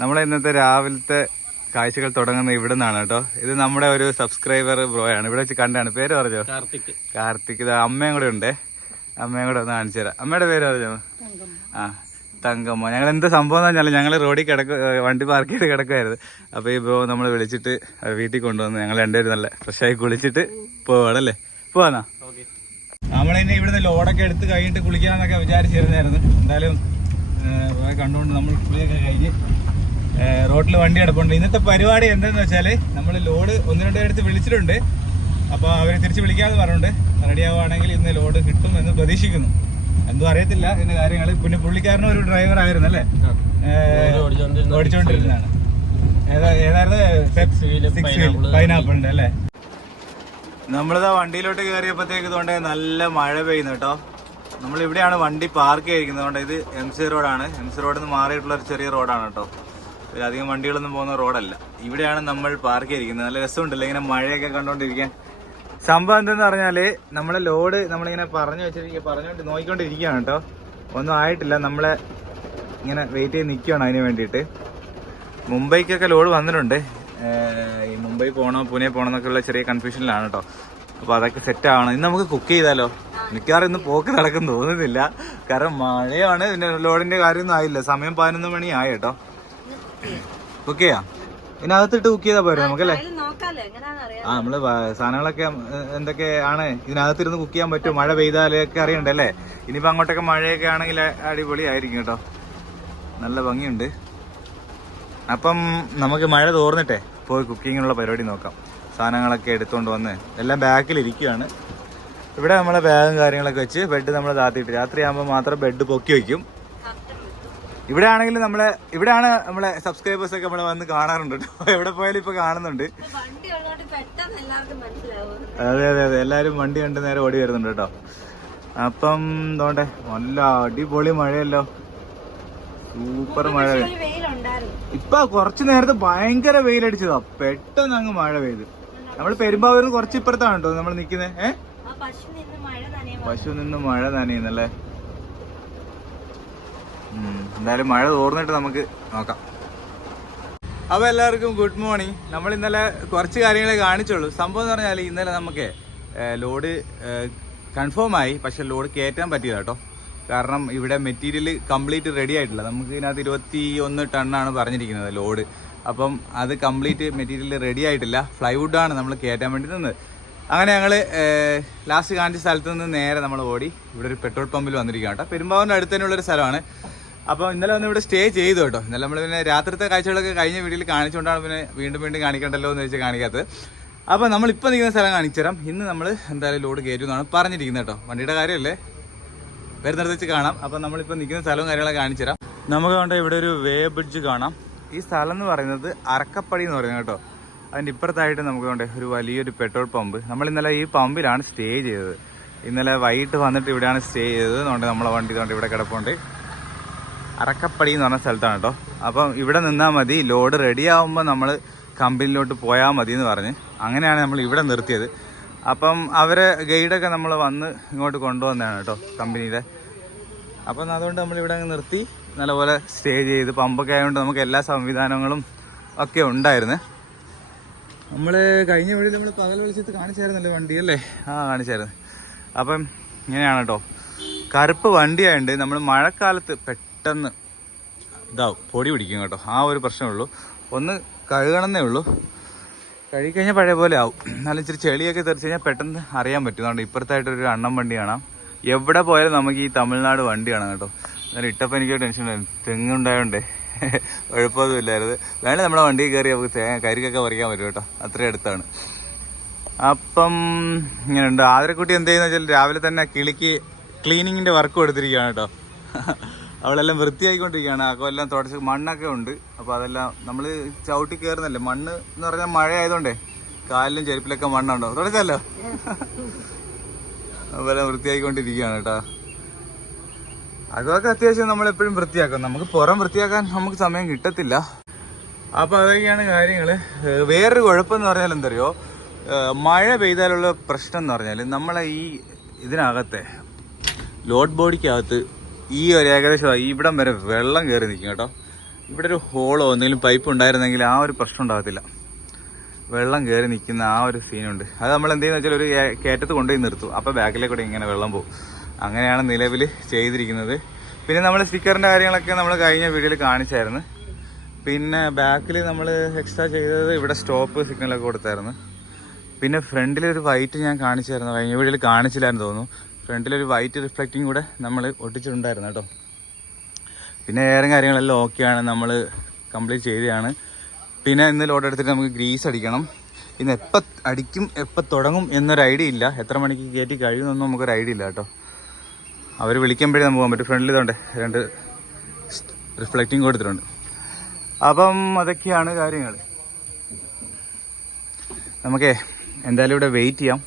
നമ്മളെ ഇന്നത്തെ രാവിലത്തെ കാഴ്ചകൾ തുടങ്ങുന്നത് ഇവിടെ നിന്നാണ് കേട്ടോ. ഇത് നമ്മുടെ ഒരു സബ്സ്ക്രൈബർ ബ്രോ ആണ് ഇവിടെ വെച്ച് കണ്ടാണ്. പേര് പറഞ്ഞോ? കാർത്തിക്. കാർത്തിക്. ഇത് അമ്മയും കൂടെ ഉണ്ട്. അമ്മയും കൂടെ ഒന്ന് കാണിച്ചു തരാം. അമ്മയുടെ പേര് പറഞ്ഞോ? ആ തങ്കമ്മ. ഞങ്ങൾ എന്ത് സംഭവം എന്ന് പറഞ്ഞാൽ ഞങ്ങൾ റോഡിൽ കിടക്ക വണ്ടി പാർക്ക് ചെയ്ത് കിടക്കുമായിരുന്നു അപ്പോൾ ഈ ബ്രോ നമ്മൾ വിളിച്ചിട്ട് വീട്ടിൽ കൊണ്ടുവന്ന് ഞങ്ങൾ രണ്ടുപേരും നല്ല ഫ്രഷ് ആയി കുളിച്ചിട്ട് പോവാണല്ലേ? പോവാന്നാ? ഓക്കെ. നമ്മളിനി ഇവിടുന്ന് ലോഡൊക്കെ എടുത്ത് കഴിഞ്ഞിട്ട് കുളിക്കാന്നൊക്കെ വിചാരിച്ചിരുന്നായിരുന്നു. എന്തായാലും കണ്ടുകൊണ്ട് നമ്മൾ കുളിയൊക്കെ കഴിഞ്ഞ് റോട്ടിൽ വണ്ടി കിടപ്പുണ്ട്. ഇന്നത്തെ പരിപാടി എന്താന്ന് വെച്ചാൽ നമ്മൾ ലോഡ് ഒന്ന് രണ്ട് പേരെടുത്ത് വിളിച്ചിട്ടുണ്ട്. അപ്പോൾ അവർ തിരിച്ച് വിളിക്കാമെന്ന് പറഞ്ഞിട്ടുണ്ട് റെഡി ആവുകയാണെങ്കിൽ ഇന്ന് ലോഡ് കിട്ടും എന്ന് പ്രതീക്ഷിക്കുന്നു. എന്തോ അറിയത്തില്ല ഇതിന്റെ കാര്യങ്ങൾ പിന്നെ പുള്ളിക്കാരനും ഒരു ഡ്രൈവർ ആയിരുന്നു അല്ലേ? ഓടിച്ചോണ്ടിരുന്ന ഓടിച്ചോണ്ടിരുന്നതാണ്. ഏതായിരുന്നു? അല്ലേ? നമ്മളിതാ വണ്ടിയിലോട്ട് കയറിയപ്പോഴത്തേക്ക് ഇതുകൊണ്ട് നല്ല മഴ പെയ്യുന്നു കേട്ടോ. നമ്മൾ ഇവിടെയാണ് വണ്ടി പാർക്ക് ചെയ്തിരിക്കുന്നത്. അതുകൊണ്ട് ഇത് എം സി റോഡാണ് എം സി റോഡിൽ നിന്ന് മാറിയിട്ടുള്ള ഒരു ചെറിയ റോഡാണ് കേട്ടോ. അധികം വണ്ടികളൊന്നും പോകുന്ന റോഡല്ല. ഇവിടെയാണ് നമ്മൾ പാർക്ക് ചെയ്തിരിക്കുന്നത്. നല്ല രസമുണ്ടല്ലോ ഇങ്ങനെ മഴയൊക്കെ കണ്ടോണ്ടിരിക്കാൻ. സംഭവം എന്തെന്ന് പറഞ്ഞാൽ നമ്മളെ ലോഡ് നമ്മളിങ്ങനെ പറഞ്ഞു വെച്ചിരിക്കുക പറഞ്ഞോണ്ട് നോക്കിക്കൊണ്ടിരിക്കുകയാണ് കേട്ടോ. ഒന്നും ആയിട്ടില്ല. നമ്മളെ ഇങ്ങനെ വെയിറ്റ് ചെയ്ത് നിൽക്കുകയാണ് അതിന് വേണ്ടിയിട്ട്. മുംബൈക്കൊക്കെ ലോഡ് വന്നിട്ടുണ്ട്. ഈ മുംബൈ പോകണോ പൂനെ പോകണോ എന്നൊക്കെയുള്ള ചെറിയ കൺഫ്യൂഷനിലാണ് കേട്ടോ. അപ്പോൾ അതൊക്കെ സെറ്റ് ആവണം. ഇന്ന് നമുക്ക് കുക്ക് ചെയ്താലോ? മിക്കവാറും ഇന്ന് പോക്ക് നടക്കും തോന്നുന്നില്ല. കാരണം മഴയാണ്. പിന്നെ ലോഡിന്റെ കാര്യമൊന്നും ആയില്ല. സമയം പതിനൊന്ന് മണി ആയി കേട്ടോ. കുക്ക് ചെയ്യാം അകത്തിട്ട് കുക്ക് ചെയ്താൽ പോരെ നമുക്കല്ലേ? ആ നമ്മൾ സാധനങ്ങളൊക്കെ എന്തൊക്കെയാണ് ഇതിനകത്തിരുന്ന് കുക്ക് ചെയ്യാൻ പറ്റും മഴ പെയ്താലൊക്കെ അറിയണ്ടല്ലേ? ഇനിയിപ്പോ അങ്ങോട്ടൊക്കെ മഴയൊക്കെ ആണെങ്കിൽ അടിപൊളി ആയിരിക്കും കേട്ടോ. നല്ല ഭംഗിയുണ്ട്. അപ്പം നമുക്ക് മഴ തോർന്നിട്ടെ പോയി കുക്കിങ്ങിനുള്ള പരിപാടി നോക്കാം. സാധനങ്ങളൊക്കെ എടുത്തുകൊണ്ട് വന്ന് എല്ലാം ബാക്കിൽ ഇരിക്കുകയാണ് ഇവിടെ നമ്മളെ ബാഗും കാര്യങ്ങളൊക്കെ വെച്ച് ബെഡ് നമ്മൾ താത്തിയിട്ട്. രാത്രി ആകുമ്പോൾ മാത്രം ബെഡ് പൊക്കി വെക്കും. ഇവിടെ ആണെങ്കിൽ നമ്മളെ ഇവിടെയാണ് നമ്മളെ സബ്സ്ക്രൈബേഴ്സ് ഒക്കെ നമ്മളെ വന്ന് കാണാറുണ്ട് കേട്ടോ എവിടെ പോയാലും ഇപ്പൊ കാണുന്നുണ്ട്. അതെ അതെ അതെ. എല്ലാരും വണ്ടി കണ്ട് നേരെ ഓടി വരുന്നുണ്ട് കേട്ടോ അപ്പം തോണ്ടേ നല്ല അടിപൊളി മഴയല്ലോ. സൂപ്പർ മഴ ഇപ്പൊ കുറച്ചു നേരത്തെ ഭയങ്കര വെയിലടിച്ചതാ. പെട്ടെന്ന് അങ്ങ് മഴ പെയ്ത്. നമ്മൾ പെരുമ്പാവൂർ കുറച്ച് ഇപ്പുറത്താണ് കേട്ടോ നമ്മൾ നിക്കുന്നത് ഏഹ് പശു നിന്ന് മഴ നനയുന്നല്ലേ? എന്തായാലും മഴ തോർന്നിട്ട് നമുക്ക് നോക്കാം. അപ്പൊ എല്ലാവർക്കും ഗുഡ് മോർണിംഗ്. നമ്മൾ ഇന്നലെ കുറച്ച് കാര്യങ്ങളെ കാണിച്ചുള്ളൂ. സംഭവം എന്ന് പറഞ്ഞാൽ ഇന്നലെ നമുക്ക് ലോഡ് കൺഫേം ആയി. പക്ഷെ ലോഡ് കയറ്റാൻ പറ്റിയത് കേട്ടോ. കാരണം ഇവിടെ മെറ്റീരിയൽ കംപ്ലീറ്റ് റെഡി ആയിട്ടില്ല. നമുക്ക് ഇതിനകത്ത് ഇരുപത്തി ഒന്ന് ടണ്ണാണ് പറഞ്ഞിരിക്കുന്നത് ലോഡ്. അപ്പം അത് കംപ്ലീറ്റ് മെറ്റീരിയൽ റെഡി ആയിട്ടില്ല. ഫ്ലൈവുഡാണ് നമ്മൾ കയറ്റാൻ വേണ്ടി നിന്നത്. അങ്ങനെ ഞങ്ങൾ ലാസ്റ്റ് കാണിച്ച സ്ഥലത്ത് നിന്ന് നേരെ നമ്മൾ ഓടി. ഇവിടെ ഒരു പെട്രോൾ പമ്പിൽ വന്നിരിക്കുകയാണ് കേട്ടോ. പെരുമ്പാവൂരിന്റെ അടുത്ത് തന്നെയുള്ളൊരു സ്ഥലമാണ്. അപ്പോൾ ഇന്നലെ വന്ന് ഇവിടെ സ്റ്റേ ചെയ്തു കേട്ടോ. ഇന്നലെ നമ്മൾ പിന്നെ രാത്രിത്തെ കാഴ്ചകളൊക്കെ കഴിഞ്ഞ വീട്ടിൽ കാണിച്ചുകൊണ്ടാണ് പിന്നെ വീണ്ടും വീണ്ടും കാണിക്കണ്ടല്ലോ എന്ന് വെച്ച് കാണിക്കാത്തത്. അപ്പോൾ നമ്മളിപ്പോൾ നിൽക്കുന്ന സ്ഥലം കാണിച്ചുതരാം. ഇന്ന് നമ്മൾ എന്തായാലും ലോഡ് കയറ്റുമെന്നാണ് പറഞ്ഞിരിക്കുന്നത് കേട്ടോ. വണ്ടിയുടെ കാര്യമല്ലേ? വരുന്നിടത്ത് വെച്ച് കാണാം. അപ്പം നമ്മളിപ്പോൾ നിൽക്കുന്ന സ്ഥലവും കാര്യങ്ങളൊക്കെ കാണിച്ചു തരാം നമുക്ക് വേണ്ട ഇവിടെ ഒരു വേ ബ്രിഡ്ജ് കാണാം. ഈ സ്ഥലം എന്ന് പറയുന്നത് അറക്കപ്പടി എന്ന് പറയുന്നത് കേട്ടോ. അതിന്റെ ഇപ്പുറത്തായിട്ട് നമുക്ക് വേണ്ട ഒരു വലിയൊരു പെട്രോൾ പമ്പ്. നമ്മൾ ഇന്നലെ ഈ പമ്പിലാണ് സ്റ്റേ ചെയ്തത്. ഇന്നലെ വൈകിട്ട് വന്നിട്ട് ഇവിടെയാണ് സ്റ്റേ ചെയ്തത്. അതുകൊണ്ട് നമ്മളെ വണ്ടി കൊണ്ട് ഇവിടെ കിടപ്പുണ്ട്. അറക്കപ്പടി എന്ന് പറഞ്ഞ സ്ഥലത്താണ് കേട്ടോ. അപ്പം ഇവിടെ നിന്നാൽ മതി. ലോഡ് റെഡി ആകുമ്പോൾ നമ്മൾ കമ്പനിയിലോട്ട് പോയാൽ മതി എന്ന് പറഞ്ഞ്. അങ്ങനെയാണ് നമ്മൾ ഇവിടെ നിർത്തിയത്. അപ്പം അവരെ ഗൈഡൊക്കെ നമ്മൾ വന്ന് ഇങ്ങോട്ട് കൊണ്ടുവന്നതാണ് കേട്ടോ കമ്പനിയുടെ അപ്പം അതുകൊണ്ട് നമ്മൾ ഇവിടെ അങ്ങ് നിർത്തി. നല്ലപോലെ സ്റ്റേ ചെയ്ത് പമ്പൊക്കെ ആയതുകൊണ്ട് നമുക്ക് എല്ലാ സംവിധാനങ്ങളും ഒക്കെ ഉണ്ടായിരുന്നു. നമ്മൾ കഴിഞ്ഞ വഴി നമ്മൾ പകൽ വെളിച്ചത്ത് കാണിച്ചായിരുന്നല്ലോ വണ്ടി അല്ലേ? ആ കാണിച്ചായിരുന്നു. അപ്പം ഇങ്ങനെയാണ് കേട്ടോ. കറുപ്പ് വണ്ടിയായതുകൊണ്ട് നമ്മൾ മഴക്കാലത്ത് പെട്ടെന്ന് ഇതാവും. പൊടി പിടിക്കും കേട്ടോ. ആ ഒരു പ്രശ്നമുള്ളൂ ഒന്ന് കഴുകണമെന്നേ ഉള്ളൂ. കഴുകിക്കഴിഞ്ഞാൽ പഴയ പോലെ ആവും. എന്നാലും ഇച്ചിരി ചെളിയൊക്കെ തെറിച്ച് കഴിഞ്ഞാൽ പെട്ടെന്ന് അറിയാൻ പറ്റും. അതുകൊണ്ട് ഇപ്പുറത്തായിട്ടൊരു അണ്ണം വണ്ടി കാണാം. എവിടെ പോയാലും നമുക്ക് ഈ തമിഴ്നാട് വണ്ടി കാണാം കേട്ടോ. എന്നാലും ഇട്ടപ്പോൾ എനിക്ക് ടെൻഷൻ ഉണ്ടായിരുന്നു തെങ്ങുണ്ടായോണ്ടേ കുഴപ്പമൊന്നുമില്ലായിരുന്നു വേണേൽ നമ്മുടെ വണ്ടിയിൽ കയറി നമുക്ക് തേങ്ങ കരിക്കൊക്കെ പറിക്കാൻ പറ്റും കേട്ടോ. അത്രയും അടുത്താണ്. അപ്പം ഇങ്ങനെയുണ്ട്. ആതിരക്കുട്ടി എന്ത് ചെയ്യുന്ന വെച്ചാൽ രാവിലെ തന്നെ കിളിക്ക് ക്ലീനിങ്ങിന്റെ വർക്ക് കൊടുത്തിരിക്കുകയാണ് കേട്ടോ. അവളെല്ലാം വൃത്തിയായിക്കൊണ്ടിരിക്കുകയാണ്. അപ്പോൾ എല്ലാം തുടച്ച് മണ്ണൊക്കെ ഉണ്ട്. അപ്പോൾ അതെല്ലാം നമ്മൾ ചവിട്ടി കയറുന്നല്ലേ മണ്ണ് എന്ന് പറഞ്ഞാൽ മഴ ആയതുകൊണ്ടേ കാലിലും ചെരുപ്പിലൊക്കെ മണ്ണുണ്ടോ? തുടച്ചല്ലോ. അതുപോലെ വൃത്തിയായിക്കൊണ്ടിരിക്കുകയാണ് കേട്ടോ. അതൊക്കെ അത്യാവശ്യം നമ്മൾ എപ്പോഴും വൃത്തിയാക്കും. നമുക്ക് പുറം വൃത്തിയാക്കാൻ നമുക്ക് സമയം കിട്ടത്തില്ല. അപ്പൊ അതൊക്കെയാണ് കാര്യങ്ങൾ വേറൊരു കുഴപ്പമെന്ന് പറഞ്ഞാൽ എന്തറിയോ? മഴ പെയ്താലുള്ള പ്രശ്നം എന്ന് പറഞ്ഞാൽ നമ്മളെ ഈ ഇതിനകത്തെ ലോഡ് ബോഡിക്കകത്ത് ഈ ഒരു ഏകദേശം ഇവിടം വരെ വെള്ളം കയറി നിൽക്കും കേട്ടോ. ഇവിടെ ഒരു ഹോളോ എന്തെങ്കിലും പൈപ്പ് ഉണ്ടായിരുന്നെങ്കിൽ ആ ഒരു പ്രശ്നം ഉണ്ടാകത്തില്ല. വെള്ളം കയറി നിൽക്കുന്ന ആ ഒരു സീനുണ്ട് അത് നമ്മൾ എന്തെന്ന് വെച്ചാൽ ഒരു കയറ്റത്ത് കൊണ്ടുപോയി നിർത്തും. അപ്പോൾ ബാക്കിലേക്കൂടെ ഇങ്ങനെ വെള്ളം പോകും. അങ്ങനെയാണ് നിലവിൽ ചെയ്തിരിക്കുന്നത്. പിന്നെ നമ്മൾ സ്റ്റിക്കറിന്റെ കാര്യങ്ങളൊക്കെ നമ്മൾ കഴിഞ്ഞ വീഡിയോയിൽ കാണിച്ചായിരുന്നു. പിന്നെ ബാക്കിൽ നമ്മൾ എക്സ്ട്രാ ചെയ്തത് ഇവിടെ സ്റ്റോപ്പ് സിഗ്നലൊക്കെ കൊടുത്തായിരുന്നു. പിന്നെ ഫ്രണ്ടിൽ ഒരു വൈറ്റ് ഞാൻ കാണിച്ചായിരുന്നു. കഴിഞ്ഞ വീഡിയോയിൽ കാണിച്ചില്ലായിരുന്നു തോന്നുന്നു. ഫ്രണ്ടിലൊരു വൈറ്റ് റിഫ്ലക്റ്റിംഗ് കൂടെ നമ്മൾ ഒട്ടിച്ചിട്ടുണ്ടായിരുന്നു കേട്ടോ. പിന്നെ ഏറെ കാര്യങ്ങളെല്ലാം ഓക്കെയാണ് നമ്മൾ കംപ്ലീറ്റ് ചെയ്തതാണ്. പിന്നെ ഇന്ന് ലോഡ് എടുത്തിട്ട് നമുക്ക് ഗ്രീസ് അടിക്കണം. ഇന്ന് എപ്പോൾ അടിക്കും എപ്പോൾ തുടങ്ങും എന്നൊരു ഐഡിയ ഇല്ല. എത്ര മണിക്ക് കയറ്റി കഴിയുമെന്നൊന്നും നമുക്കൊരു ഐഡിയ ഇല്ല കേട്ടോ. അവർ വിളിക്കുമ്പോഴേ നമുക്ക് പോകാൻ പറ്റും. ഫ്രണ്ടിൽ ഇതുണ്ട്. രണ്ട് റിഫ്ലക്റ്റിംഗ് കൊടുത്തിട്ടുണ്ട്. അപ്പം അതൊക്കെയാണ് കാര്യങ്ങൾ നമുക്കേ എന്തായാലും ഇവിടെ വെയിറ്റ് ചെയ്യാം.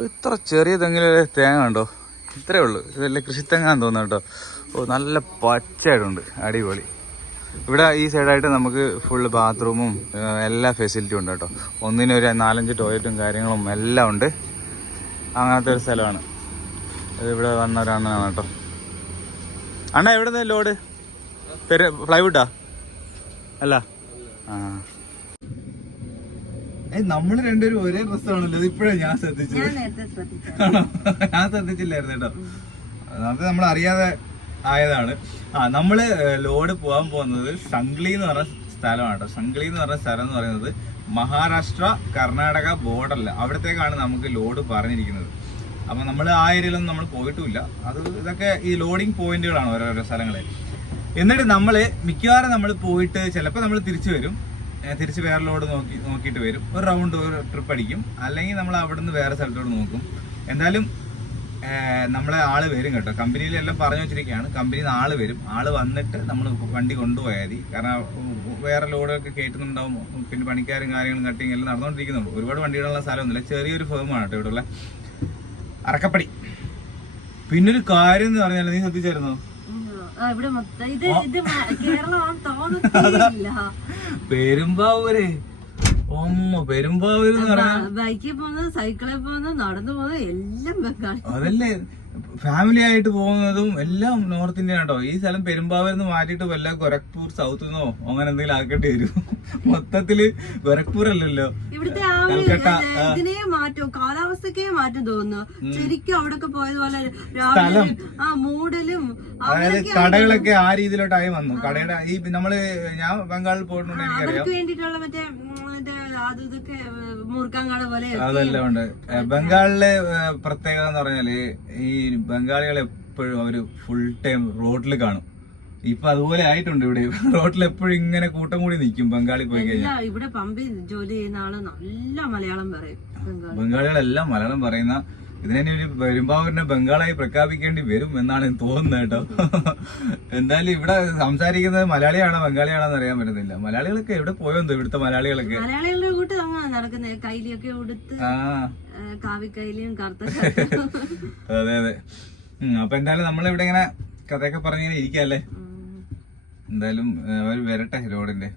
ഇത്ര ചെറിയ തെങ്ങിലെ തേങ്ങ ഉണ്ടോ ഇത്രേ ഉള്ളൂ. ഇത് വല്ല കൃഷിത്തെങ്ങാന്ന് തോന്നുന്നു കേട്ടോ. ഓ നല്ല പച്ചയായിട്ടുണ്ട്. അടിപൊളി. ഇവിടെ ഈ സൈഡായിട്ട് നമുക്ക് ഫുള്ള് ബാത്റൂമും എല്ലാ ഫെസിലിറ്റിയും ഉണ്ട് കേട്ടോ. ഒന്നിനൊരു നാലഞ്ച് ടോയ്ലറ്റും കാര്യങ്ങളും എല്ലാം ഉണ്ട്. അങ്ങനത്തെ ഒരു സ്ഥലമാണ്. ഇവിടെ വന്ന ഒരണ്ണനാണ് കേട്ടോ. അണ്ണ എവിടെ നിന്ന് ലോഡ്? പെര് ഫ്ലൈവുഡാ അല്ല. ആ. നമ്മൾ രണ്ടുപേരും ഒരേ ഡ്രസ് ആണല്ലോ ഇപ്പോഴാണ് ഞാൻ ശ്രദ്ധിച്ചത്. ഞാൻ നേരത്തെ ശ്രദ്ധിച്ചു? ഞാൻ ശ്രദ്ധിച്ചില്ലായിരുന്നു കേട്ടോ. അത് നമ്മൾ അറിയാതെ ആയതാണ്. ആ നമ്മൾ ലോഡ് പോകാൻ പോകുന്നത് സംഗ്ലി എന്ന് പറഞ്ഞ സ്ഥലമാണ് കേട്ടോ. സംഗ്ലി എന്ന് പറഞ്ഞ സ്ഥലം എന്ന് പറയുന്നത് മഹാരാഷ്ട്ര കർണാടക ബോർഡറിൽ അവിടത്തേക്കാണ് നമുക്ക് ലോഡ് പറഞ്ഞിരിക്കുന്നത്. അപ്പൊ നമ്മൾ ആ ഏരിയയിലൊന്നും നമ്മൾ പോയിട്ടുമില്ല അത് ഇതൊക്കെ ഈ ലോഡിങ് പോയിന്റുകളാണ് ഓരോരോ സ്ഥലങ്ങളിൽ എന്നിട്ട് നമ്മൾ മിക്കവാറും നമ്മൾ പോയിട്ട് ചിലപ്പോൾ നമ്മൾ തിരിച്ചു വരും. തിരിച്ച് വേറെ ലോഡ് നോക്കി നോക്കിയിട്ട് വരും. ഒരു റൗണ്ട് ഒരു ട്രിപ്പ് അടിക്കും. അല്ലെങ്കിൽ നമ്മൾ അവിടുന്ന് വേറെ സ്ഥലത്തോട്ട് നോക്കും. എന്തായാലും നമ്മളെ ആൾ വരും കേട്ടോ. കമ്പനിയിലെല്ലാം പറഞ്ഞു വെച്ചിരിക്കുകയാണ്. കമ്പനിയിൽ നിന്ന് ആൾ വരും. ആൾ വന്നിട്ട് നമ്മൾ വണ്ടി കൊണ്ടുപോയാൽ മതി. കാരണം വേറെ ലോഡൊക്കെ കയറ്റുന്നുണ്ടാവും പിന്നെ പണിക്കാരും കാര്യങ്ങളും കട്ടിങ് എല്ലാം നടന്നുകൊണ്ടിരിക്കുന്നുള്ളൂ ഒരുപാട് വണ്ടികളുള്ള സ്ഥലമൊന്നുമില്ല. ചെറിയൊരു ഫേമാണ് കേട്ടോ ഇവിടെയുള്ള അറക്കപ്പടി. പിന്നൊരു കാര്യം എന്ന് പറഞ്ഞാൽ നീ ശ്രദ്ധിച്ചായിരുന്നോ? ഇവിടെ മൊത്തം. ഇത് ഇത് മ- കേരളമാണെന്ന് തോന്നുന്നില്ല പെരുമ്പാവൂര്. ബൈക്കിൽ പോകുന്നത് സൈക്കിളിൽ പോകുന്നത് നടന്നു പോകുന്നത് എല്ലാം ബംഗാളി. അതല്ലേ? ഫാമിലി ആയിട്ട് പോകുന്നതും എല്ലാം നോർത്ത് ഇന്ത്യൻ കേട്ടോ ഈ സ്ഥലം പെരുമ്പാവൂരിൽ നിന്ന് മാറ്റിയിട്ട് വല്ല ഗൊരഖ്പൂർ സൗത്ത് നിന്നോ അങ്ങനെ എന്തെങ്കിലും ആക്കേണ്ടി വരും. മൊത്തത്തിൽ ഗൊരഖ്പൂർ അല്ലല്ലോ. ഇവിടുത്തെ ഇതിനെ മാറ്റം. കാലാവസ്ഥക്കേ മാറ്റം തോന്നുന്നു. ശരിക്കും അവിടൊക്കെ പോയതുപോലെ രാവിലെ ആ മൂടലും അതായത് കടകളൊക്കെ ആ രീതിയിലോട്ടായി വന്നു. കടയുടെ ഈ നമ്മൾ ഞാൻ ബംഗാളിൽ പോയിട്ടുണ്ടെങ്കിൽ എനിക്കറിയാം. വേണ്ടിയിട്ടുള്ള മറ്റേ അതെല്ലാം ഉണ്ട്. ബംഗാളിലെ പ്രത്യേകത എന്ന് പറഞ്ഞാൽ ഈ ബംഗാളികൾ എപ്പോഴും അവർ ഫുൾ ടൈം റോഡിൽ കാണും. ഇപ്പൊ അതുപോലെ ആയിട്ടുണ്ട് ഇവിടെ. റോഡിൽ എപ്പോഴും ഇങ്ങനെ കൂട്ടം കൂടി നിൽക്കും ബംഗാളി പോയി കഴിഞ്ഞാൽ. ഇവിടെ പമ്പി ജോലി ചെയ്യുന്ന ആൾ നല്ല മലയാളം പറയും ബംഗാളി. ബംഗാളികളെല്ലാം മലയാളം പറയുന്ന ഇതിനെ വരുമ്പോ അവരെ ബംഗാളായി പ്രഖ്യാപിക്കേണ്ടി വരും എന്നാണ് എനിക്ക് തോന്നുന്നത് കേട്ടോ. എന്തായാലും ഇവിടെ സംസാരിക്കുന്നത് മലയാളിയാണോ ബംഗാളിയാണോ എന്ന് അറിയാൻ പറ്റുന്നില്ല മലയാളികളൊക്കെ എവിടെ പോയോന്തോ ഇവിടുത്തെ മലയാളികളൊക്കെ. മലയാളികളുടെ കൂട്ട് അങ്ങനെ നടക്കുന്നത് കൈലിയൊക്കെ ഉടുത്ത് ആ. ഏ, കാവിക്കൈലിയും കറുത്ത ഷർട്ടും. അതെ. അതെ അപ്പൊ എന്തായാലും നമ്മളിവിടെ ഇങ്ങനെ കഥയൊക്കെ പറഞ്ഞിങ്ങനെ ഇരിക്കല്ലേ. എന്തായാലും അവർ വരട്ടെ ലോഡിന്റെ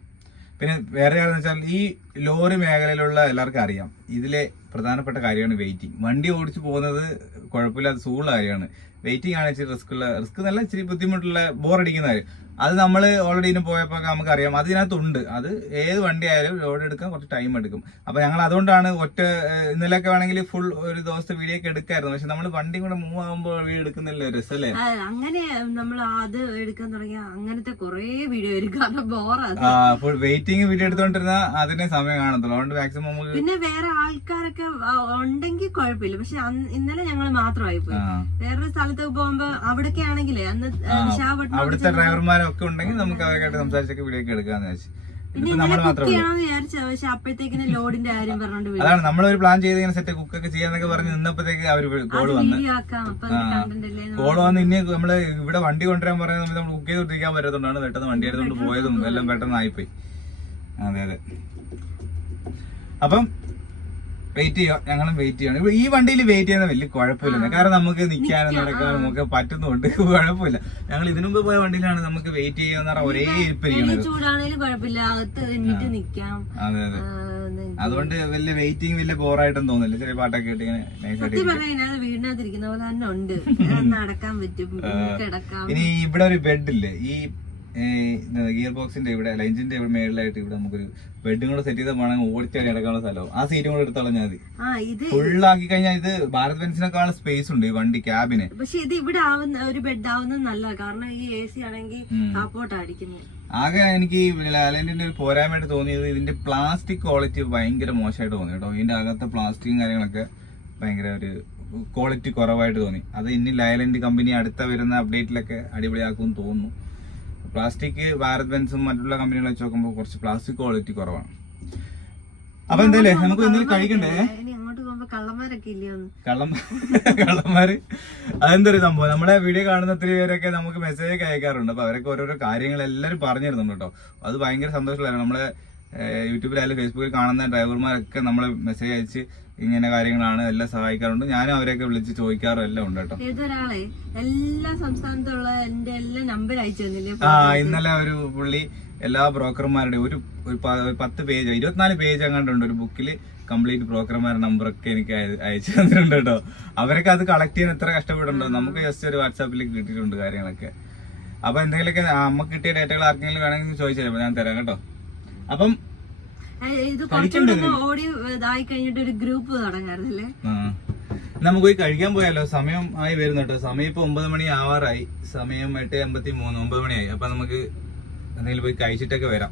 പിന്നെ വേറെ കാര്യം വെച്ചാൽ ഈ ലോറി മേഖലയിലുള്ള എല്ലാവർക്കും അറിയാം. ഇതിലെ പ്രധാനപ്പെട്ട കാര്യമാണ് വെയിറ്റിംഗ് വണ്ടി ഓടിച്ചു പോകുന്നത് കുഴപ്പമില്ലാത്ത സൂള കാര്യമാണ്. വെയിറ്റിംഗ് ആണ് ഇച്ചിരി റിസ്ക് ഉള്ള റിസ്ക് നല്ല ഇച്ചിരി ബുദ്ധിമുട്ടുള്ള ബോറടിക്കുന്ന കാര്യം. അത് നമ്മൾ ഓൾറെഡി ഇതിന് പോയപ്പോൾ നമുക്കറിയാം. അതിനകത്തുണ്ട്. അത് ഏത് വണ്ടി ആയാലും ലോഡ് എടുക്കാൻ കുറച്ച് ടൈം എടുക്കും. അപ്പോൾ ഞങ്ങൾ അതുകൊണ്ടാണ് ഒറ്റ ഇന്നലെയൊക്കെ വേണമെങ്കിൽ ഫുൾ ഒരു ദിവസത്തെ വീഡിയോ ഒക്കെ എടുക്കായിരുന്നു. പക്ഷെ നമ്മൾ വണ്ടി കൂടെ മൂവ് ആകുമ്പോൾ വീഡിയോ എടുക്കുന്നില്ല രസം അല്ലേ അങ്ങനെ നമ്മൾ അത് എടുക്കാൻ തുടങ്ങിയ അങ്ങനത്തെ കുറേ വീഡിയോ എടുക്കാൻ ആ ഫുൾ വെയിറ്റിംഗ് വീഡിയോ എടുത്തോണ്ടിരുന്ന അതിനെ സമയം കാണത്തുള്ളൂ അതുകൊണ്ട് മാക്സിമം നമുക്ക് പിന്നെ വേറെ ആൾക്കാരൊക്കെ ഉണ്ടെങ്കിൽ കുഴപ്പമില്ല. പക്ഷെ ഇന്നലെ ഞങ്ങൾ മാത്രമായി പോയി. വേറൊരു സ്ഥലത്ത് പോകുമ്പോ അവിടൊക്കെ ആണെങ്കിലേ അന്ന് അവിടുത്തെ അവിടുത്തെ ഡ്രൈവർമാരൊക്കെ ഉണ്ടെങ്കിൽ നമുക്ക് അവരൊക്കെ സംസാരിച്ചൊക്കെ വീഡിയോ ഒക്കെ എടുക്കാന്ന് വെച്ച് അതാണ് നമ്മളൊരു പ്ലാൻ ചെയ്ത് ഇങ്ങനെ സെറ്റ് കുക്ക് ഒക്കെ ചെയ്യാന്നൊക്കെ പറഞ്ഞ് നിന്നപ്പോഴത്തേക്ക് അവർ കോൾ വന്ന്. കോൾ വന്ന് ഇനി നമ്മൾ ഇവിടെ വണ്ടി കൊണ്ടുവരാൻ പറയുന്ന സമയത്ത് നമ്മൾ കുക്ക് ചെയ്തോണ്ടിരിക്കാൻ പറ്റാത്തതുകൊണ്ടാണ് പെട്ടെന്ന് വണ്ടി എടുത്തോണ്ട് പോയതും എല്ലാം പെട്ടെന്ന് ആയിപ്പോയി അതെ അതെ. അപ്പം വെയിറ്റ് ചെയ്യാം? ഞങ്ങളും വെയിറ്റ് ചെയ്യണം. ഈ വണ്ടിയിൽ വെയിറ്റ് ചെയ്യുന്ന വലിയ കുഴപ്പമില്ല കാരണം നമുക്ക് നിൽക്കാനും നടക്കാനും ഒക്കെ പറ്റുന്നുണ്ട്. കുഴപ്പമില്ല. ഞങ്ങൾ ഇതിനു മുമ്പ് പോയ വണ്ടിയിലാണ് നമുക്ക് വെയിറ്റ് ചെയ്യാന്ന് പറഞ്ഞാൽ ഒരേ നിക്കാം. അതെ അതെ. അതുകൊണ്ട് വലിയ വെയിറ്റിംഗ് വലിയ ബോറായിട്ടൊന്നും തോന്നില്ല ചെറിയ പാട്ടൊക്കെ ഇട്ട് ഇങ്ങനെ വീടിനകത്തിരിക്കുന്ന പോലെ തന്നെ ഉണ്ട്. നടക്കാൻ പറ്റും. ഇനി ഇവിടെ ഒരു ബെഡ് ഇല്ലേ? ഈ ഗിയർ ബോക്സിന്റെ ഇവിടെ ലൈൻസിന്റെ ഇവിടെ മേളിലായിട്ട് ഇവിടെ നമുക്കൊരു ബെഡും കൂടെ സെറ്റ് ചെയ്ത വേണമെങ്കിൽ ഓടിച്ചാടി കിടക്കാനുള്ള സ്ഥലവും. ആ സീറ്റും കൂടെ എടുത്തോളാം ഞാൻ മതി ഫുള്ളാക്കി കഴിഞ്ഞാൽ ഇത് ഭാരത് ബെൻസിനേക്കാൾ സ്പേസ് ഉണ്ട് ഈ വണ്ടി ക്യാബിന് പക്ഷെ ഇത് ഇവിടെ ആവുന്ന ഒരു ബെഡ് ആവുന്നത് നല്ല കാരണം ഈ എ സി ആണെങ്കിൽ ആകെ എനിക്ക് ലാലൻഡിന്റെ ഒരു പോരായ്മയായിട്ട് തോന്നിയത് ഇതിന്റെ പ്ലാസ്റ്റിക് ക്വാളിറ്റി ഭയങ്കര മോശമായിട്ട് തോന്നി കേട്ടോ. ഇതിന്റെ അകത്തെ പ്ലാസ്റ്റിക്കും കാര്യങ്ങളൊക്കെ ഭയങ്കര ഒരു ക്വാളിറ്റി കുറവായിട്ട് തോന്നി. അത് ഇനി ലയലൻഡ് കമ്പനി അടുത്ത വരുന്ന അപ്ഡേറ്റിലൊക്കെ അടിപൊളിയാക്കും തോന്നുന്നു. പ്ലാസ്റ്റിക് ഭാരത് ബെൻസും മറ്റുള്ള കമ്പനികളെ വെച്ച് നോക്കുമ്പോൾ കുറച്ച് പ്ലാസ്റ്റിക് ക്വാളിറ്റി കുറവാണ്. അപ്പൊ എന്തായാലും നമുക്ക് എന്തെങ്കിലും കഴിക്കണ്ടേ? കള്ളന്മാര്? അതെന്തൊരു സംഭവം. നമ്മളെ വീഡിയോ കാണുന്ന ഒത്തിരി പേരൊക്കെ നമുക്ക് മെസ്സേജ് ഒക്കെ അയക്കാറുണ്ട്. അപ്പൊ അവരൊക്കെ ഓരോരോ കാര്യങ്ങൾ എല്ലാവരും പറഞ്ഞു തരുന്നുണ്ട് കേട്ടോ. അത് ഭയങ്കര സന്തോഷമുള്ള നമ്മൾ യൂട്യൂബിലായാലും ഫേസ്ബുക്കിൽ കാണുന്ന ഡ്രൈവർമാരൊക്കെ നമ്മളെ മെസ്സേജ് അയച്ച് ഇങ്ങനെ കാര്യങ്ങളാണ് എല്ലാം സഹായിക്കാറുണ്ട്. ഞാനും അവരെയൊക്കെ വിളിച്ച് ചോദിക്കാറും എല്ലാം ഉണ്ട് കേട്ടോ. ഏതൊരാളെ? എല്ലാ സംസ്ഥാനത്തുള്ള എന്റെ എല്ലാ നമ്പർ അയച്ചു തന്നില്ലേ? ആ ഇന്നലെ ഒരു പുള്ളി എല്ലാ ബ്രോക്കർമാരുടെ ഒരു ഒരു പത്ത് പേജ് ഇരുപത്തിനാല് പേജ് അങ്ങാണ്ടുണ്ട് ഒരു ബുക്കിൽ കംപ്ലീറ്റ് ബ്രോക്കർമാരുടെ നമ്പറൊക്കെ എനിക്ക് അയ- അയച്ചു തന്നിട്ടുണ്ട് കേട്ടോ. അവരൊക്കെ അത് കളക്ട് ചെയ്യാൻ എത്ര കഷ്ടപ്പെടുണ്ടോ നമുക്ക് ജസ്റ്റ് ഒരു വാട്സാപ്പിലേക്ക് കിട്ടിയിട്ടുണ്ട് കാര്യങ്ങളൊക്കെ. അപ്പൊ എന്തെങ്കിലുമൊക്കെ നമുക്ക് കിട്ടിയ ഡേറ്റകൾ ആർക്കെങ്കിലും വേണമെങ്കിൽ ചോദിച്ചാൽ ഞാൻ തരാം കേട്ടോ. അപ്പം ഇത് കുറച്ചുകൂടെ ഓടി ഇതായി കഴിഞ്ഞിട്ട് ഒരു ഗ്രൂപ്പ് തുടങ്ങാറില്ലേ നമുക്ക് പോയി കഴിക്കാൻ പോയാലോ? സമയം ആയി വരുന്നു കേട്ടോ. സമയം ഇപ്പൊ ഒമ്പത് മണി ആവാറായി. സമയം എട്ട് അമ്പത്തി മൂന്ന് ഒമ്പത് മണിയായി. അപ്പൊ നമുക്ക് എന്തെങ്കിലും പോയി കഴിച്ചിട്ടൊക്കെ വരാം.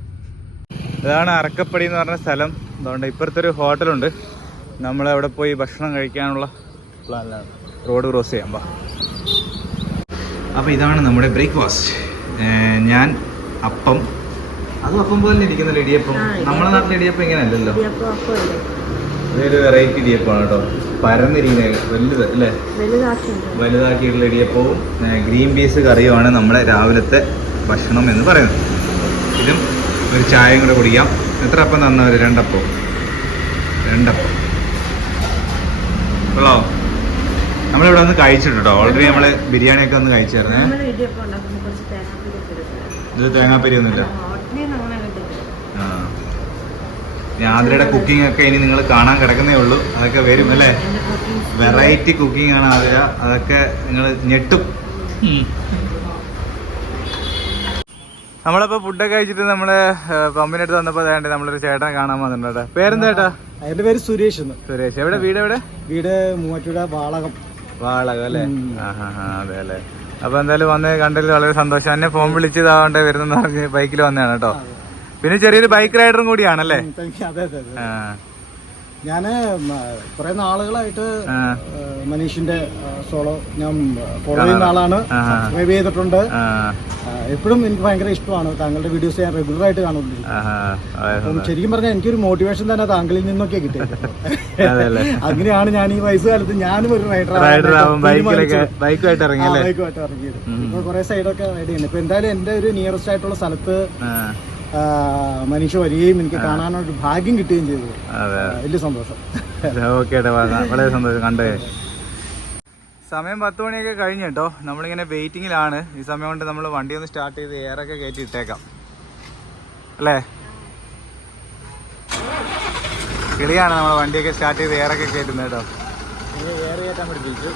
ഇതാണ് അറക്കപ്പടി എന്ന് പറഞ്ഞ സ്ഥലം. അതുകൊണ്ട് ഇപ്പുറത്തൊരു ഹോട്ടലുണ്ട്. നമ്മൾ അവിടെ പോയി ഭക്ഷണം കഴിക്കാനുള്ള പ്ലാനിലാണ് റോഡ് ക്രോസ് ചെയ്യാൻ പാ അപ്പോൾ ഇതാണ് നമ്മുടെ ബ്രേക്ക്ഫാസ്റ്റ്. ഞാൻ അപ്പം അതും അപ്പം പോലെ തന്നെ ഇരിക്കുന്ന ഇടിയപ്പം. നമ്മുടെ നാട്ടിലെ ഇടിയപ്പം ഇങ്ങനെ അല്ലല്ലോ. ഇതൊരു വെറൈറ്റി ഇടിയപ്പമാണ് കേട്ടോ. പരന്നിരിക്കുന്ന വലുത് അല്ലേ? വലുതാക്കിയിട്ടുള്ള ഇടിയപ്പവും ഗ്രീൻ പീസ് കറിയുമാണ് നമ്മുടെ രാവിലത്തെ ഭക്ഷണം എന്ന് പറയുന്നത്. ഇതും ഒരു ചായയും കൂടെ കുടിക്കാം. എത്ര അപ്പം തന്നവർ രണ്ടപ്പം? രണ്ടപ്പം. ഹലോ നമ്മളിവിടെ ഒന്ന് കഴിച്ചിട്ടുണ്ടോ ഓൾറെഡി നമ്മൾ ബിരിയാണിയൊക്കെ ഒന്ന് കഴിച്ചായിരുന്നേ. നമ്മൾ ഇത് തേങ്ങാപ്പരി ഒന്നുമില്ല ഹോട്ടലിൽ നിന്ന് അങ്ങനെ കിട്ടും ആ ആതിരയുടെ കുക്കിംഗ് ഒക്കെ ഇനി നിങ്ങൾ കാണാൻ കിടക്കുന്നേ ഉള്ളൂ. അതൊക്കെ വരും അല്ലേ? വെറൈറ്റി കുക്കിംഗ് ആണ് ആതിര. അതൊക്കെ നിങ്ങൾ ഞെട്ടും. നമ്മളിപ്പോ ഫുഡൊക്കെ കഴിച്ചിട്ട് നമ്മൾ പമ്പിനടുത്ത് വന്നപ്പോ വേണ്ട നമ്മളൊരു ചേട്ടനെ കാണാൻ വന്നിട്ടുണ്ട്. പേരെന്താ ചേട്ടാ? എന്റെ പേര് സുരേഷ് എന്ന്. സുരേഷ്. എവിടെ? വീട് എവിടെ? വീട് മൂവാറ്റുപുഴ വാളകം. വാളകം അല്ലേ? അതെ അല്ലേ? അപ്പൊ എന്തായാലും വന്ന് കണ്ടതിൽ വളരെ സന്തോഷം. എന്നെ ഫോൺ വിളിച്ചതാവണ്ടേ വരുന്നെന്ന് പറഞ്ഞ് ബൈക്കിൽ വന്നതാണ് കേട്ടോ. പിന്നെ ചെറിയൊരു ബൈക്ക് റൈഡറും കൂടിയാണല്ലേ? അതെ അതെ ഞാൻ കുറെ നാളുകളായിട്ട് മനീഷിന്റെ സോളോ ഞാൻ ഫോളോ ചെയ്യുന്ന ആളാണ്. സബ്സ്ക്രൈബ് ചെയ്തിട്ടുണ്ട്. എപ്പോഴും എനിക്ക് ഭയങ്കര ഇഷ്ടമാണ്. താങ്കളുടെ വീഡിയോസ് ഞാൻ റെഗുലർ ആയിട്ട് കാണുന്നുണ്ട് ശരിക്കും പറഞ്ഞാൽ എനിക്കൊരു മോട്ടിവേഷൻ തന്നെ താങ്കളിൽ നിന്നൊക്കെ കിട്ടിയത് അങ്ങനെയാണ് ഞാൻ ഈ വയസ്സുകാലത്ത് ഞാനും ഒരു ബൈക്കുമായിട്ട് ഇറങ്ങിയത്. ഇപ്പൊ കുറെ സൈഡൊക്കെ റൈഡ് ചെയ്യുന്നത് ഇപ്പൊ എന്തായാലും എന്റെ ഒരു നിയറസ്റ്റ് ആയിട്ടുള്ള സ്ഥലത്ത് ആ ആ, മനീഷ് വരികയും എനിക്ക് കാണാനൊരു ഭാഗ്യം കിട്ടുകയും ചെയ്തു. വലിയ സന്തോഷം. ഓക്കെ വളരെ സന്തോഷം കണ്ടേ. സമയം പത്ത് മണിയൊക്കെ കഴിഞ്ഞു കേട്ടോ നമ്മളിങ്ങനെ വെയിറ്റിങ്ങിലാണ്. ഈ സമയം കൊണ്ട് നമ്മൾ വണ്ടി ഒന്ന് സ്റ്റാർട്ട് ചെയ്ത് എയറൊക്കെ കയറ്റി ഇട്ടേക്കാം. അല്ലേ? കിളിയാണ് നമ്മൾ വണ്ടിയൊക്കെ സ്റ്റാർട്ട് ചെയ്ത് എയറൊക്കെ കയറ്റുന്നത് കേട്ടോ എയർ കയറ്റാൻ പഠിപ്പിച്ചു.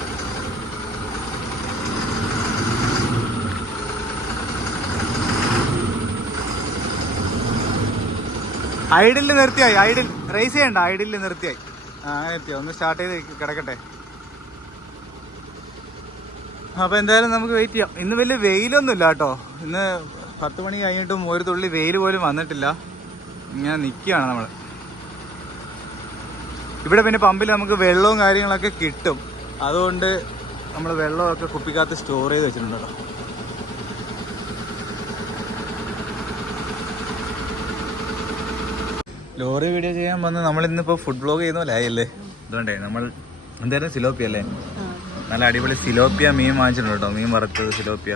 ഐഡിൽ നിർത്തിയായി ഐഡിൽ റേസ് ചെയ്യണ്ട ഐഡിൽ നിർത്തിയായി. ആ അങ്ങനെ എത്തിയോ? ഒന്ന് സ്റ്റാർട്ട് ചെയ്ത് കിടക്കട്ടെ. അപ്പൊ എന്തായാലും നമുക്ക് വെയിറ്റ് ചെയ്യാം. ഇന്ന് വലിയ വെയിലൊന്നും ഇല്ല കേട്ടോ. ഇന്ന് പത്ത് മണി കഴിഞ്ഞിട്ടും ഒരു തുള്ളി വെയിൽ പോലും വന്നിട്ടില്ല. ഇങ്ങനെ നിൽക്കുകയാണ് നമ്മൾ ഇവിടെ പിന്നെ പമ്പിൽ നമുക്ക് വെള്ളവും കാര്യങ്ങളൊക്കെ കിട്ടും. അതുകൊണ്ട് നമ്മൾ വെള്ളമൊക്കെ കുപ്പിക്കകത്ത് സ്റ്റോർ ചെയ്ത് വെച്ചിട്ടുണ്ട് കേട്ടോ. ലോറി വീഡിയോ ചെയ്യാൻ വന്ന് നമ്മൾ ഇന്നിപ്പോ ഫുഡ് ബ്ലോഗ് ചെയ്യുന്ന പോലെ ആയല്ലേ? അതുകൊണ്ടേ നമ്മൾ എന്തായാലും സിലോപ്പിയ അല്ലേ? നല്ല അടിപൊളി സിലോപ്പിയ മീൻ വാങ്ങിച്ചിട്ടുണ്ട് കേട്ടോ. മീൻ വറുത്തത് സിലോപ്പിയ.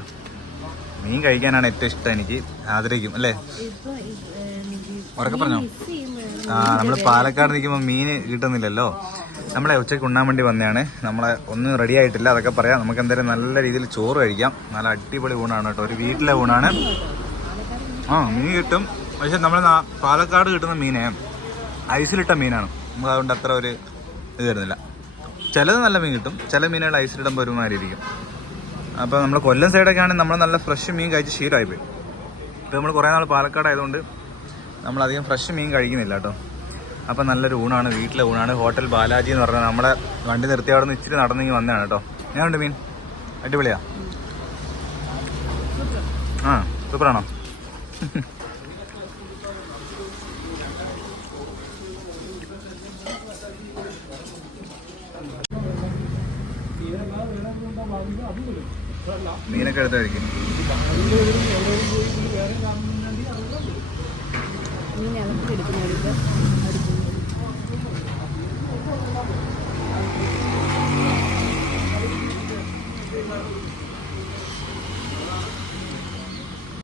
മീൻ കഴിക്കാനാണ് ഏറ്റവും ഇഷ്ടം എനിക്ക്. ആദരിക്കും അല്ലേ? ഉറക്കെ പറഞ്ഞോ? ആ നമ്മൾ പാലക്കാട് നിൽക്കുമ്പോൾ മീൻ കിട്ടുന്നില്ലല്ലോ. നമ്മളെ ഉച്ചയ്ക്ക് ഉണ്ണാൻ വേണ്ടി വന്നതാണ്. നമ്മളെ ഒന്നും റെഡി ആയിട്ടില്ല അതൊക്കെ പറയാം. നമുക്ക് എന്തായാലും നല്ല രീതിയിൽ ചോറ് കഴിക്കാം. നല്ല അടിപൊളി ഊണാണ് കേട്ടോ. ഒരു വീട്ടിലെ ഊണാണ്. ആ മീൻ കിട്ടും. പക്ഷെ നമ്മൾ പാലക്കാട് കിട്ടുന്ന മീനെ ഐസിലിട്ട മീനാണ്. നമുക്ക് അതുകൊണ്ട് അത്ര ഒരു ഇത് വരുന്നില്ല. ചിലത് നല്ല മീൻ കിട്ടും. ചില മീനുകൾ ഐസിലിടുമ്പോൾ ഒരുമാതിരി ഇരിക്കും അപ്പോൾ നമ്മൾ കൊല്ലം സൈഡൊക്കെ ആണെങ്കിൽ നമ്മൾ നല്ല ഫ്രഷ് മീൻ കഴിച്ച് ശീലമായിപ്പോയി. ഇപ്പോൾ നമ്മൾ കുറേ നാൾ പാലക്കാട് ആയതുകൊണ്ട് നമ്മളധികം ഫ്രഷ് മീൻ കഴിക്കുന്നില്ല കേട്ടോ. അപ്പം നല്ലൊരു ഊണാണ്. വീട്ടിലെ ഊണാണ്. ഹോട്ടൽ ബാലാജി എന്ന് പറഞ്ഞാൽ നമ്മളെ വണ്ടി നിർത്തി അവിടെ നിന്ന് ഇച്ചിരി നടന്നെങ്കിൽ വന്നതാണ് കേട്ടോ. ഞാനുണ്ട് മീൻ. അടിപൊളിയാ. ആ സൂപ്പറാണോ? മീനൊക്കെ എടുത്ത് കഴിക്കും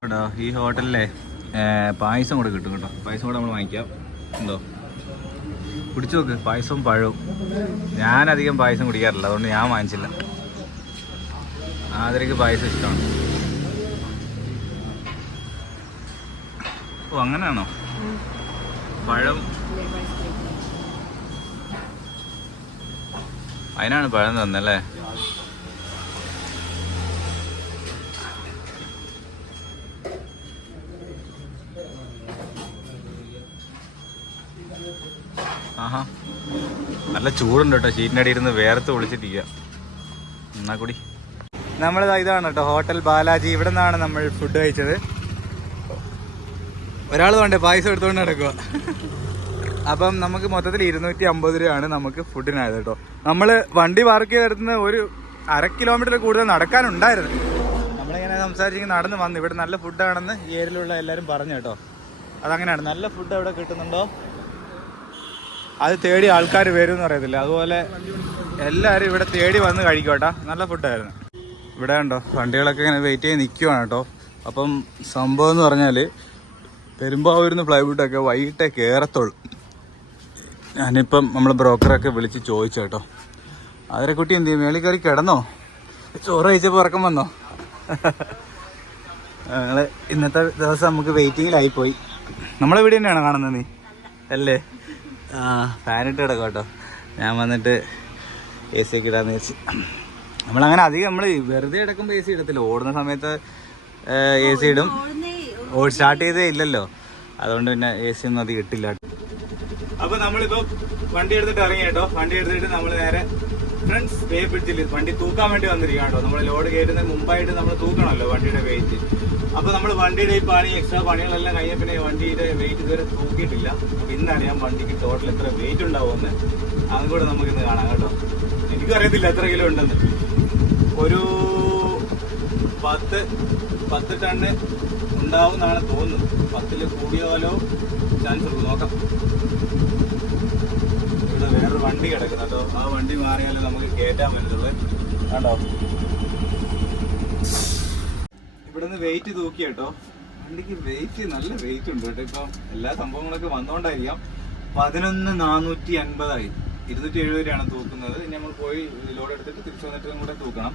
കേട്ടോ ഈ ഹോട്ടലിലെ പായസം കൂടെ കിട്ടും കേട്ടോ. പായസം കൂടെ നമ്മൾ വാങ്ങിക്കാം. എന്തോ? കുടിച്ചു നോക്ക് പായസവും പഴവും. ഞാനധികം പായസം കുടിക്കാറില്ല അതുകൊണ്ട് ഞാൻ വാങ്ങിച്ചില്ല. ആദരക്ക് പായസം ഇഷ്ടമാണ്. ഓ അങ്ങനെയാണോ? പഴം. അതിനാണ് പഴം തന്നല്ലേ? ആഹാ. നല്ല ചൂടുണ്ട് കേട്ടോ. ചീറ്റിനടിയിരുന്ന് വേർത്ത് വിളിച്ചിട്ടിരിക്കുക എന്നാ കൂടി. നമ്മളിതാ ഇതാണ് കേട്ടോ ഹോട്ടൽ ബാലാജി. ഇവിടെ നിന്നാണ് നമ്മൾ ഫുഡ് കഴിച്ചത്. ഒരാൾ വേണ്ടേ പായസം എടുത്തുകൊണ്ട് നടക്കുക അപ്പം നമുക്ക് മൊത്തത്തിൽ ഇരുന്നൂറ്റി അമ്പത് രൂപയാണ് നമുക്ക് ഫുഡിനായത് കേട്ടോ. നമ്മൾ വണ്ടി പാർക്ക് ചെയ്തെടുത്തുനിന്ന് ഒരു അര കിലോമീറ്റർ കൂടുതൽ നടക്കാനുണ്ടായിരുന്നു. നമ്മളിങ്ങനെ സംസാരിച്ച് നടന്ന് വന്നു. ഇവിടെ നല്ല ഫുഡാണെന്ന് ഈ ഏരിയയിലുള്ള എല്ലാവരും പറഞ്ഞു കേട്ടോ. അതങ്ങനെയാണ്. നല്ല ഫുഡ് അവിടെ കിട്ടുന്നുണ്ടോ? അത് തേടി ആൾക്കാർ വരും എന്ന് അറിയത്തില്ല. അതുപോലെ എല്ലാവരും ഇവിടെ തേടി വന്ന് കഴിക്കോട്ടാ നല്ല ഫുഡായിരുന്നു ഇവിടെ ഉണ്ടോ വണ്ടികളൊക്കെ ഇങ്ങനെ വെയിറ്റ് ചെയ്ത് നിൽക്കുവാണ് കേട്ടോ. അപ്പം സംഭവം എന്ന് പറഞ്ഞാൽ പെരുമ്പാവൂരിൽ നിന്ന് ഫ്ലൈവുഡൊക്കെ വൈകിട്ടേ കയറത്തുള്ളൂ ഞാനിപ്പം നമ്മൾ ബ്രോക്കറൊക്കെ വിളിച്ച് ചോദിച്ചു കേട്ടോ. കുട്ടി എന്ത് ചെയ്യും? മേളിൽ കയറി കിടന്നോ? ചോറ് കഴിച്ചപ്പോൾ ഉറക്കം വന്നോ? ഞങ്ങൾ ഇന്നത്തെ ദിവസം നമുക്ക് വെയിറ്റിങ്ങിലായിപ്പോയി നമ്മളെ വീട് തന്നെയാണോ കാണുന്നത് നീ? അല്ലേ? ആ ഫാനിട്ട് കിടക്കും കേട്ടോ. ഞാൻ വന്നിട്ട് എ സി ഒക്കെ ഇടാന്ന് വെച്ച് നമ്മളങ്ങനെ അധികം നമ്മൾ വെറുതെ കിടക്കുമ്പോൾ എ സി ഇടത്തില്ല. ഓടുന്ന സമയത്ത് എ സി ഇടും. സ്റ്റാർട്ട് ചെയ്തേ ഇല്ലല്ലോ. അതുകൊണ്ട് പിന്നെ എ സി ഒന്നും അധികം ഇട്ടില്ല. അപ്പൊ നമ്മളിപ്പോ വണ്ടി എടുത്തിട്ട് ഇറങ്ങി കേട്ടോ. വണ്ടി എടുത്തിട്ട് നമ്മൾ നേരെ ഫ്രണ്ട്സ് വേ ബ്രിഡ്ജിൽ വണ്ടി തൂക്കാൻ വേണ്ടി വന്നിരിക്കുക കേട്ടോ. നമ്മൾ ലോഡ് കയറ്റുന്നതിന് മുമ്പായിട്ട് നമ്മൾ തൂക്കണല്ലോ വണ്ടിയുടെ വെയിറ്റ് അപ്പൊ നമ്മൾ വണ്ടിയുടെ ഈ പണി എക്സ്ട്രാ പണികളെല്ലാം കഴിഞ്ഞ പിന്നെ വണ്ടിയുടെ വെയിറ്റ് ഇതുവരെ തൂക്കിയിട്ടില്ല. അപ്പൊ ഇന്നറിയാം വണ്ടിക്ക് ടോട്ടൽ എത്ര വെയിറ്റ് ഉണ്ടാവുമെന്ന് അതും കൂടെ നമുക്ക് ഇന്ന് കാണാം കേട്ടോ. എനിക്കറിയത്തില്ല എത്ര കിലോ ഉണ്ടെന്ന്. ഒരു പത്ത് പത്ത് ടണ്ണ് ഉണ്ടാവുമെന്നാണ് തോന്നുന്നത്. പത്തിൽ കൂടിയാലോ ചാൻസ് ഉള്ളൂ. നോക്കാം. ഇവിടെ വേറൊരു വണ്ടി കിടക്കുന്നു കേട്ടോ. ആ വണ്ടി മാറിയാലേ നമുക്ക് കയറ്റാൻ പറ്റത്തുള്ളൂ. കണ്ടോ? ഇവിടുന്ന് വെയിറ്റ് തൂക്കി കേട്ടോ. വണ്ടിക്ക് വെയിറ്റ് നല്ല വെയിറ്റ് ഉണ്ട് കേട്ടോ. ഇപ്പം എല്ലാ സംഭവങ്ങളൊക്കെ വന്നുകൊണ്ടായിരിക്കാം പതിനൊന്ന് നാനൂറ്റി അൻപതായി. ഇരുന്നൂറ്റി എഴുപത് രൂപയാണ് തൂക്കുന്നത്. ഇനി നമ്മൾ പോയി ലോഡ് എടുത്തിട്ട് തിരിച്ചു വന്നിട്ട് കൂടെ തൂക്കണം.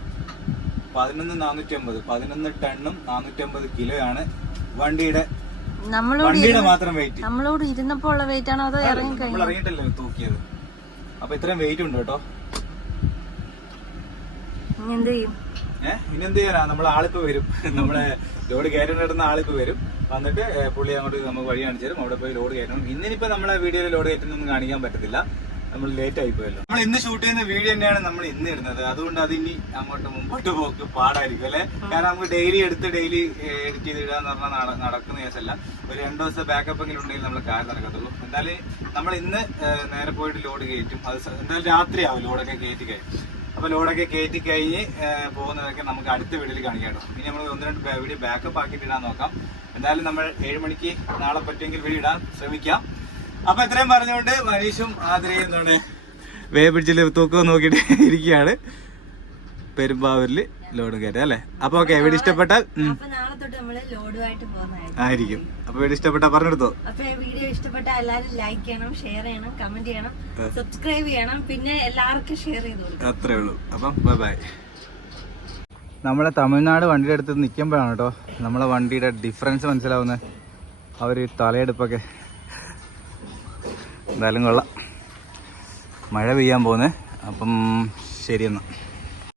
പതിനൊന്ന് നാനൂറ്റി അമ്പത് പതിനൊന്ന് ടണ്ണും നാനൂറ്റി അമ്പത് ആണ് വണ്ടിയുടെ നമ്മളോട് വണ്ടിയുടെ മാത്രം വെയിറ്റ് നമ്മളോട് ഇരുന്നപ്പോ ഉള്ള വെയിറ്റ് ആണോ അതോ ഇറങ്ങി നമ്മൾ ഇറങ്ങിയിട്ടല്ലേ തൂക്കിയത്. അപ്പൊ ഇത്രയും വെയിറ്റ് ഉണ്ട് കേട്ടോ. എന്ത് ചെയ്യും? ഏഹ് ഇനി എന്ത് ചെയ്യാനാ? നമ്മളെ ആളിപ്പോ വരും. നമ്മളെ ലോഡ് കയറ്റുന്ന ആളിപ്പോ വരും. വന്നിട്ട് പുള്ളി അങ്ങോട്ട് നമുക്ക് വഴി കാണിച്ചു തരും. അവിടെ പോയി ലോഡ് കയറ്റണം. ഇന്നിനിപ്പോ നമ്മളെ വീഡിയോയിൽ ലോഡ് കയറ്റുന്നൊന്നും കാണിക്കാൻ പറ്റത്തില്ല. നമ്മൾ ലേറ്റ് ആയി പോയല്ലോ. നമ്മൾ ഇന്ന് ഷൂട്ട് ചെയ്യുന്ന വീഡിയോ തന്നെയാണ് നമ്മൾ ഇന്ന് ഇടുന്നത്. അതുകൊണ്ട് അത് ഇനി അങ്ങോട്ട് മുമ്പോട്ട് പോക്ക് പാടായിരിക്കും അല്ലെ? കാരണം നമുക്ക് ഡെയിലി എടുത്ത് ഡെയിലി എഡിറ്റ് ചെയ്ത് ഇടാന്ന് പറഞ്ഞാൽ നട- നടക്കുന്ന കേസല്ല. ഒരു രണ്ടു ദിവസത്തെ ബാക്കപ്പ് എങ്കിലും ഉണ്ടെങ്കിൽ നമ്മൾ കാര്യം നടക്കത്തുള്ളൂ. എന്തായാലും നമ്മൾ ഇന്ന് നേരെ പോയിട്ട് ലോഡ് കയറ്റും. അത് എന്തായാലും രാത്രിയാവും ലോഡൊക്കെ കയറ്റി കഴിയും അപ്പൊ ലോഡൊക്കെ കയറ്റി കഴിഞ്ഞ് പോകുന്നതൊക്കെ നമുക്ക് അടുത്ത വീഡിയോയിൽ കാണിക്കാട്ടോ ഇനി നമ്മൾ ഒന്ന് രണ്ട് വീഡിയോ ബാക്കപ്പ് ആക്കിയിട്ട് ഇടാൻ നോക്കാം. എന്തായാലും നമ്മൾ ഏഴ് മണിക്ക് നാളെ പറ്റുമെങ്കിൽ വീഡിയോ ഇടാൻ ശ്രമിക്കാം. അപ്പൊ ഇത്രയും പറഞ്ഞുകൊണ്ട് മനീഷും ആതിരയും എന്താണ് വേ ബ്രിഡ്ജിൽ തൂക്കം നോക്കിയിട്ട് ഇരിക്കുകയാണ്. പെരുമ്പാവൂരിൽ ലോഡ് കയറ്റാം അല്ലേ? അപ്പൊ ഓക്കെ വീഡിയോ ഇഷ്ടപ്പെട്ടാൽ ആയിരിക്കും. അപ്പൊ വീഡിയോ ഇഷ്ടപ്പെട്ടാൽ പറഞ്ഞെടുത്തോ അപ്പൊ വീഡിയോ ഇഷ്ടപ്പെട്ടാൽ എല്ലാരും ലൈക്ക് ചെയ്യണം ഷെയർ ചെയ്യണം കമന്റ് ചെയ്യണം സബ്സ്ക്രൈബ് ചെയ്യണം പിന്നെ എല്ലാവർക്കും ഷെയർ ചെയ്ത് അത്രേ ഉള്ളൂ. അപ്പം ബൈ ബൈ നമ്മളെ തമിഴ്നാട് വണ്ടിയുടെ അടുത്ത് നിൽക്കുമ്പോഴാണ് കേട്ടോ നമ്മളെ വണ്ടിയുടെ ഡിഫറൻസ് മനസ്സിലാവുന്നത്. അവർ തലയെടുപ്പൊക്കെ എന്തായാലും കൊള്ളാം. മഴ പെയ്യാൻ പോകുന്നത് അപ്പം ശരിയെന്നാ